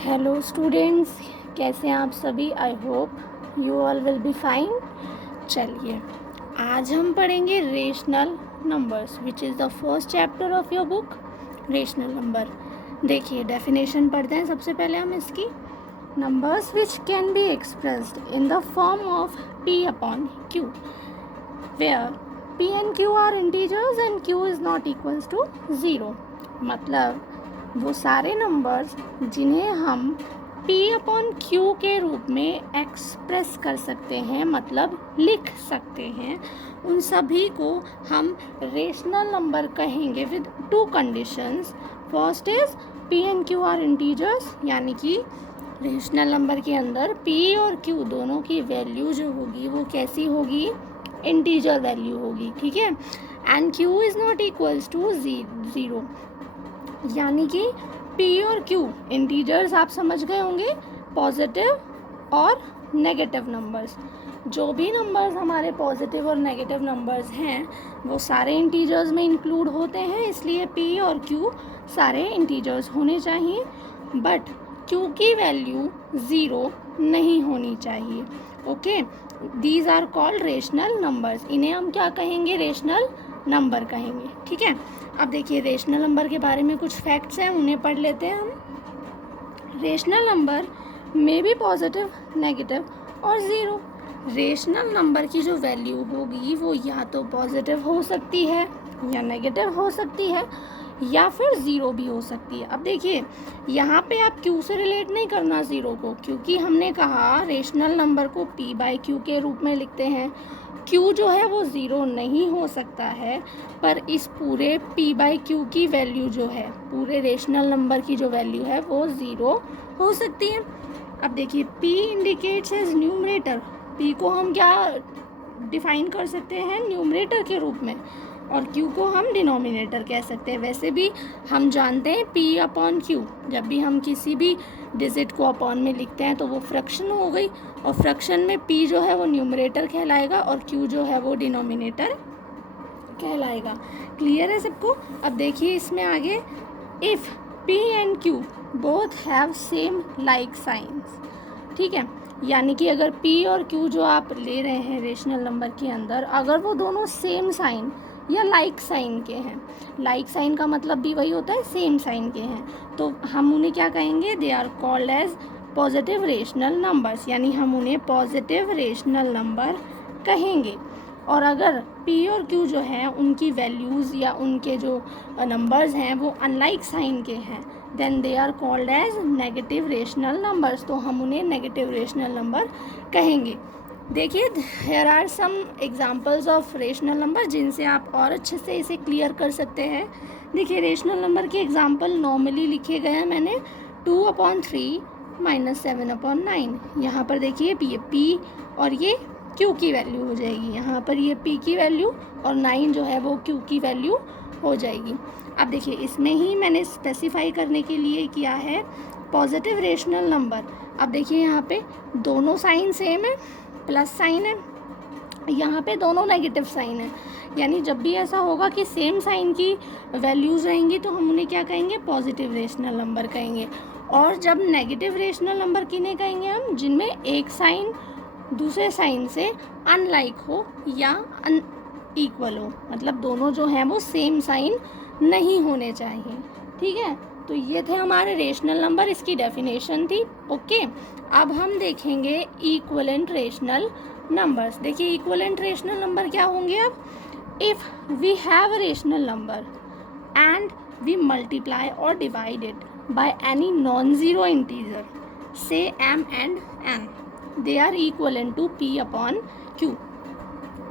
Hello students, कैसे हैं आप सभी। I hope you all will be fine. चलिए, आज हम पढ़ेंगे rational numbers which is the first chapter of your book rational number. देखिए, डेफिनेशन पढ़ते हैं सबसे पहले हम इसकी। Numbers which can be expressed in the form of p upon q where p and q are integers and q is not equals to 0। मतलब वो सारे नंबर्स जिन्हें हम p अपॉन q के रूप में एक्सप्रेस कर सकते हैं, मतलब लिख सकते हैं, उन सभी को हम रेशनल नंबर कहेंगे with two conditions. First is p and q are integers, यानी कि रेशनल नंबर के अंदर p और q दोनों की वैल्यू जो होगी वो कैसी होगी, इंटीजर वैल्यू होगी, ठीक है। And q is not equals to 0, यानी कि p और q इंटीजर्स आप समझ गए होंगे, पॉजिटिव और नेगेटिव नंबर्स। जो भी नंबर्स हमारे पॉजिटिव और नेगेटिव नंबर्स हैं वो सारे इंटीजर्स में इंक्लूड होते हैं, इसलिए p और q सारे इंटीजर्स होने चाहिए, बट q की वैल्यू 0 नहीं होनी चाहिए। Okay, these are called rational numbers. इन्हें हम क्या कहेंगे, रेशनल नंबर कहेंगे, ठीक है। अब देखिए, रेशनल नंबर के बारे में कुछ फैक्ट्स हैं, उन्हें पढ़ लेते हैं हम। रेशनल नंबर में भी पॉजिटिव, नेगेटिव और 0। रेशनल नंबर की जो वैल्यू होगी वो या तो पॉजिटिव हो सकती है या नेगेटिव हो सकती है या फिर 0 भी हो सकती है। अब देखिए, यहाँ पे आप q से रिलेट नहीं करना 0 को, क्योंकि हमने कहा रेशनल नंबर को p बाई q के रूप में लिखते हैं। q जो है वो 0 नहीं हो सकता है, पर इस पूरे p बाई q की वैल्यू जो है, पूरे रेशनल नंबर की जो वैल्यू है वो 0 हो सकती है। अब देखिए, p indicates as numerator. p को हम क्या डिफाइन कर सकते हैं, न्यूमरेटर के रूप में, और q को हम डिनोमिनेटर कह सकते हैं। वैसे भी हम जानते हैं p अपॉन q, जब भी हम किसी भी डिजिट को अपॉन में लिखते हैं तो वो फ्रैक्शन हो गई, और फ्रैक्शन में p जो है वो न्यूमरेटर कहलाएगा और q जो है वो डिनोमिनेटर कहलाएगा। क्लियर है सबको। अब देखिए इसमें आगे, if p and q both have same like science, ठीक है, यानी कि अगर p और q जो आप ले रहे हैं रेशनल नंबर के अंदर, अगर वो दोनों सेम साइन या लाइक साइन के हैं, लाइक साइन का मतलब भी वही होता है सेम साइन के हैं, तो हम उन्हें क्या कहेंगे, they are called as positive rational numbers, यानी हम उन्हें पॉजिटिव रेशनल नंबर कहेंगे। और अगर p और q जो हैं उनकी वैल्यूज़ या उनके जो नंबर्स हैं वो अनलाइक साइन के हैं, then they are called as negative rational numbers, तो हम उन्हें नेगेटिव रेशनल नंबर कहेंगे। देखिए, here are some examples of rational number जिनसे आप और अच्छे से इसे क्लियर कर सकते हैं। देखिए, रेशनल नंबर के एग्जांपल नॉर्मली लिखे गए हैं मैंने, 2/3 - 7/9। यहाँ पर देखिए p और ये q की वैल्यू हो जाएगी, यहाँ पर ये p की वैल्यू और 9 जो है वो q की वैल्यू हो जाएगी। अब देखिए, इसमें ही मैंने स्पेसिफाई करने के लिए किया है पॉजिटिव रेशनल नंबर। अब देखिए, यहाँ पे दोनों साइन सेम है, प्लस साइन है, यहाँ पे दोनों नेगेटिव साइन है, यानी जब भी ऐसा होगा कि सेम साइन की वैल्यूज़ रहेंगी तो हम उन्हें क्या कहेंगे, पॉजिटिव रेशनल नंबर कहेंगे। और जब नेगेटिव रेशनल नंबर किन्हें कहेंगे हम, जिनमें एक साइन दूसरे साइन से अनलाइक हो या अनइक्वल हो, मतलब दोनों जो हैं वो सेम साइन नहीं होने चाहिए, ठीक है। तो ये थे हमारे रेशनल नंबर, इसकी डेफिनेशन थी। ओके, अब हम देखेंगे इक्विवेलेंट रेशनल नंबर्स। देखिए, इक्विवेलेंट रेशनल नंबर क्या होंगे। अब if we have a rational number and we multiply और divide it by any non zero integer, say m and n, they are equivalent to p upon q।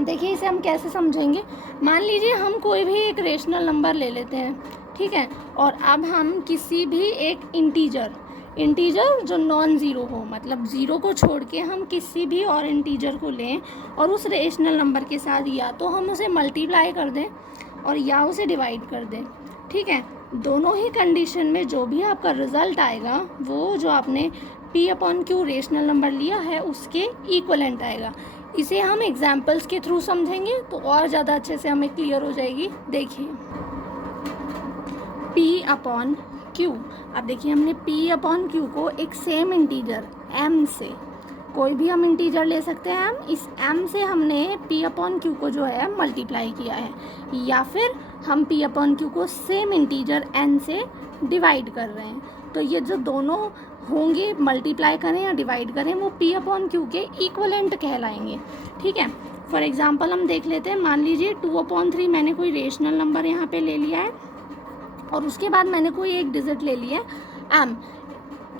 देखिए, इसे हम कैसे समझेंगे। मान लीजिए हम कोई भी एक रेशनल नंबर ले लेते हैं, ठीक है, और अब हम किसी भी एक इंटीजर जो नॉन ज़ीरो हो, मतलब ज़ीरो को छोड़ के हम किसी भी और इंटीजर को लें और उस रेशनल नंबर के साथ या तो हम उसे मल्टीप्लाई कर दें और या उसे डिवाइड कर दें, ठीक है। दोनों ही कंडीशन में जो भी आपका रिज़ल्ट आएगा वो जो आपने p upon q rational number लिया है उसके इक्वलेंट आएगा। इसे हम एग्जाम्पल्स के थ्रू समझेंगे तो और ज़्यादा अच्छे से हमें क्लियर हो जाएगी। देखिए, p अपॉन क्यू। अब देखिए हमने p अपॉन क्यू को एक सेम इंटीजर m से, कोई भी हम इंटीजर ले सकते हैं, हम इस m से हमने p अपॉन क्यू को जो है मल्टीप्लाई किया है, या फिर हम p अपॉन क्यू को सेम इंटीजर n से डिवाइड कर रहे हैं। तो ये जो दोनों होंगे, मल्टीप्लाई करें या डिवाइड करें, वो p अपॉन क्यू के इक्वलेंट कहलाएंगे। ठीक है, फॉर एग्जांपल हम देख लेते हैं। मान लीजिए 2/3 मैंने कोई रेशनल नंबर यहाँ पे ले लिया है और उसके बाद मैंने कोई एक डिजिट ले लिया है m।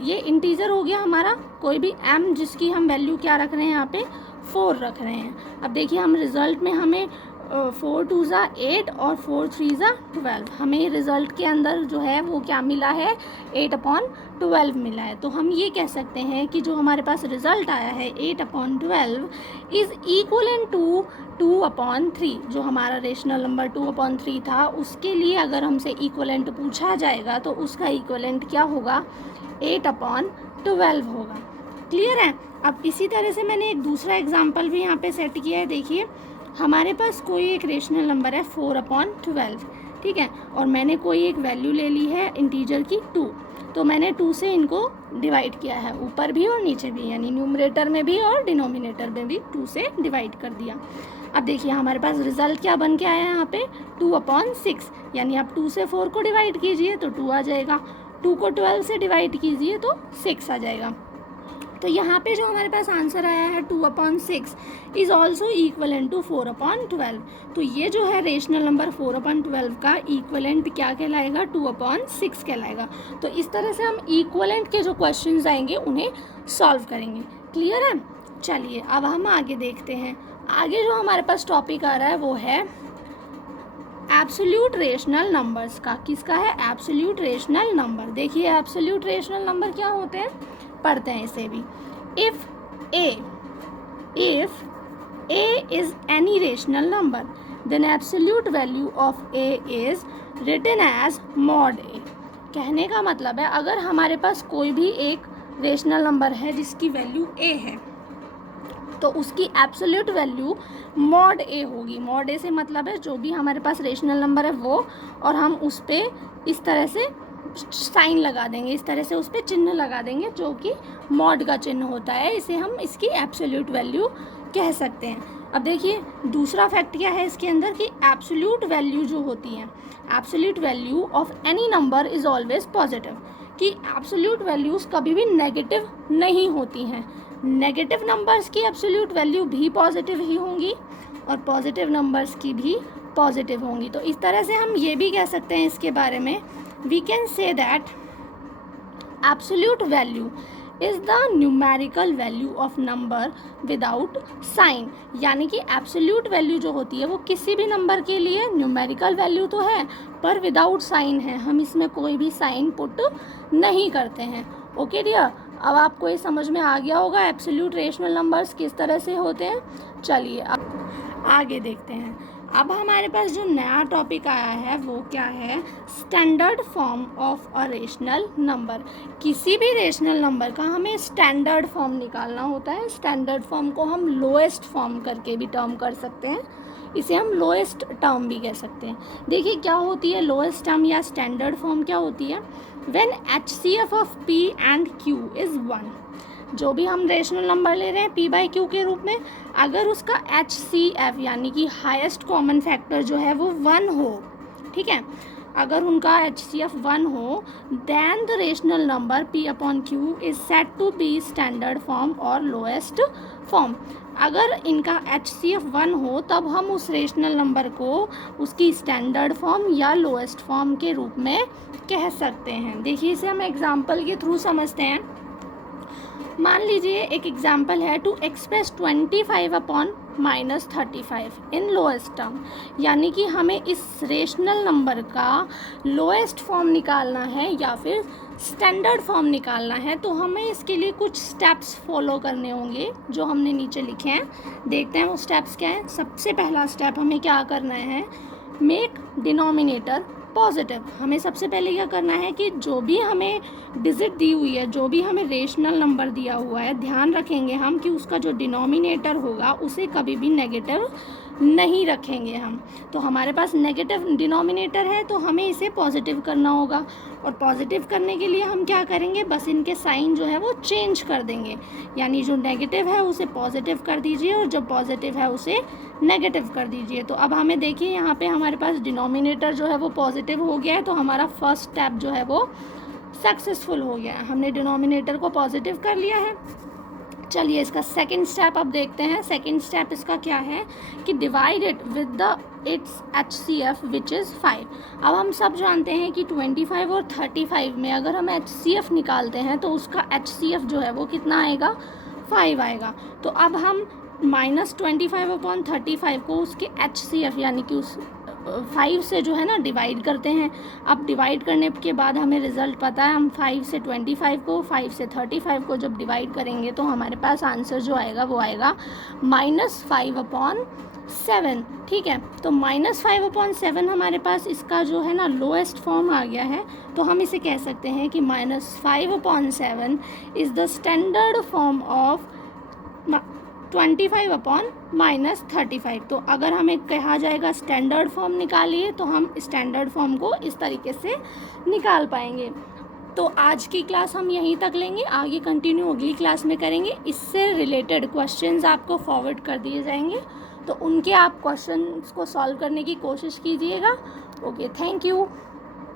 ये इंटीजर हो गया हमारा, कोई भी m जिसकी हम वैल्यू क्या रख रहे हैं यहाँ पे 4 रख रहे हैं। अब देखिए हम रिज़ल्ट में हमें 4 2 ज़ा 8 और 4 3 ज़ा 12, हमें रिज़ल्ट के अंदर जो है वो क्या मिला है, 8/12 मिला है। तो हम ये कह सकते हैं कि जो हमारे पास रिज़ल्ट आया है 8/12 इज़ इक्वलेंट टू 2/3। जो हमारा रेशनल नंबर 2/3 था, उसके लिए अगर हमसे इक्वलेंट पूछा जाएगा तो उसका इक्वलेंट क्या होगा, 8/12 होगा। क्लियर है। अब इसी तरह से मैंने एक दूसरा एग्जाम्पल भी यहाँ पे सेट किया है। देखिए हमारे पास कोई एक रेशनल नंबर है 4/12, ठीक है, और मैंने कोई एक वैल्यू ले ली है इंटीजर की 2, तो मैंने 2 से इनको डिवाइड किया है, ऊपर भी और नीचे भी, यानी न्यूमरेटर में भी और डिनोमिनेटर में भी 2 से डिवाइड कर दिया। अब देखिए हमारे पास रिजल्ट क्या बन के आया है यहाँ पे, 2/6, यानी आप 2 से 4 को डिवाइड कीजिए तो 2 आ जाएगा, 2 को 12 से डिवाइड कीजिए तो 6 आ जाएगा। तो यहाँ पे जो हमारे पास आंसर आया है 2/6 इज़ ऑल्सो इक्वलेंट टू 4/12। तो ये जो है रेशनल नंबर 4/12 का इक्वलेंट क्या कहलाएगा, 2/6 कहलाएगा। तो इस तरह से हम इक्वलेंट के जो क्वेश्चंस आएंगे उन्हें सॉल्व करेंगे। क्लियर है। चलिए अब हम आगे देखते हैं। आगे जो हमारे पास टॉपिक आ रहा है वो है एब्सोल्यूट रेशनल नंबर्स का। किसका है, एब्सोल्यूट रेशनल नंबर। देखिए एब्सोल्यूट रेशनल नंबर क्या होते हैं, पढ़ते हैं इसे भी। If a is any rational number then absolute value of a is written as mod a। कहने का मतलब है अगर हमारे पास कोई भी एक रेशनल नंबर है जिसकी वैल्यू a है तो उसकी एब्सोल्यूट वैल्यू मॉड ए होगी। मॉड ए से मतलब है जो भी हमारे पास रेशनल नंबर है वो, और हम उस पर इस तरह से साइन लगा देंगे, इस तरह से उस पर चिन्ह लगा देंगे जो कि मॉड का चिन्ह होता है। इसे हम इसकी एब्सोल्यूट वैल्यू कह सकते हैं। अब देखिए दूसरा फैक्ट क्या है इसके अंदर कि एब्सोल्यूट वैल्यू जो होती है, absolute value of any number is always positive, कि एब्सोल्यूट वैल्यूज़ कभी भी नेगेटिव नहीं होती हैं। नेगेटिव नंबर्स की एब्सोल्यूट वैल्यू भी पॉजिटिव ही होंगी और पॉजिटिव नंबर्स की भी पॉजिटिव होंगी। तो इस तरह से हम ये भी कह सकते हैं इसके बारे में, we can say that absolute value is the numerical value of number without sign. यानी कि एब्सोल्यूट वैल्यू जो होती है वो किसी भी नंबर के लिए न्यूमेरिकल वैल्यू तो है पर विदाउट साइन है, हम इसमें कोई भी साइन पुट नहीं करते हैं। ओके डियर, अब आपको ये समझ में आ गया होगा एब्सोल्यूट रेशनल नंबर्स किस तरह से होते हैं। चलिए अब आगे देखते हैं। अब हमारे पास जो नया टॉपिक आया है वो क्या है, standard form of a rational number. किसी भी रेशनल नंबर का हमें स्टैंडर्ड फॉर्म निकालना होता है। स्टैंडर्ड फॉर्म को हम लोएस्ट फॉर्म करके भी टर्म कर सकते हैं, इसे हम लोएस्ट टर्म भी कह सकते हैं। देखिए क्या होती है लोएस्ट टर्म या स्टैंडर्ड फॉर्म क्या होती है, when HCF of P and Q is 1। जो भी हम रेशनल नंबर ले रहे हैं P/Q के रूप में, अगर उसका HCF यानी कि हाईएस्ट कॉमन फैक्टर जो है वो 1 हो, ठीक है, अगर उनका HCF 1 हो, then the rational number P/Q is set to be standard form और लोएस्ट फॉर्म। अगर इनका HCF 1 हो तब हम उस रेशनल नंबर को उसकी स्टैंडर्ड फॉर्म या लोएस्ट फॉर्म के रूप में कह सकते हैं। देखिए इसे हम एग्जाम्पल के थ्रू समझते हैं। मान लीजिए एक एग्जाम्पल है to express 25/-35 in lowest term, यानी कि हमें इस रेशनल नंबर का लोएस्ट फॉर्म निकालना है या फिर स्टैंडर्ड फॉर्म निकालना है। तो हमें इसके लिए कुछ स्टेप्स फॉलो करने होंगे जो हमने नीचे लिखे हैं। देखते हैं वो स्टेप्स क्या हैं। सबसे पहला स्टेप हमें क्या करना है, मेक डिनोमिनेटर पॉजिटिव। हमें सबसे पहले क्या करना है कि जो भी हमें डिजिट दी हुई है, जो भी हमें रेशनल नंबर दिया हुआ है, ध्यान रखेंगे हम कि उसका जो डिनोमिनेटर होगा उसे कभी भी नेगेटिव नहीं रखेंगे हम। तो हमारे पास नेगेटिव डिनोमिनेटर है तो हमें इसे पॉजिटिव करना होगा, और पॉजिटिव करने के लिए हम क्या करेंगे, बस इनके साइन जो है वो चेंज कर देंगे, यानी जो नेगेटिव है उसे पॉजिटिव कर दीजिए और जो पॉजिटिव है उसे नेगेटिव कर दीजिए। तो अब हमें देखिए यहाँ पे हमारे पास डिनोमिनेटर जो है वो पॉजिटिव हो गया है, तो हमारा फर्स्ट स्टेप जो है वो सक्सेसफुल हो गया है, हमने डिनोमिनेटर को पॉजिटिव कर लिया है। चलिए इसका सेकंड स्टेप अब देखते हैं। सेकंड स्टेप इसका क्या है कि divide it with the it's HCF which is 5। अब हम सब जानते हैं कि 25 और 35 में अगर हम HCF निकालते हैं तो उसका HCF जो है वो कितना आएगा, 5 आएगा। तो अब हम -25/35 को उसके HCF यानी कि उस 5 से जो है ना डिवाइड करते हैं। अब डिवाइड करने के बाद हमें रिज़ल्ट पता है, हम 5 से 25 को, 5 से 35 को जब डिवाइड करेंगे तो हमारे पास आंसर जो आएगा वो आएगा -5/7। ठीक है, तो -5/7 हमारे पास इसका जो है ना लोएस्ट फॉर्म आ गया है। तो हम इसे कह सकते हैं कि -5/7 is the standard form of 25/-35। तो अगर हमें कहा जाएगा स्टैंडर्ड फॉर्म निकालिए तो हम स्टैंडर्ड फॉर्म को इस तरीके से निकाल पाएंगे। तो आज की क्लास हम यहीं तक लेंगे, आगे कंटिन्यू अगली क्लास में करेंगे। इससे रिलेटेड क्वेश्चंस आपको फॉरवर्ड कर दिए जाएंगे, तो उनके आप क्वेश्चंस को सॉल्व करने की कोशिश कीजिएगा। Okay, thank you.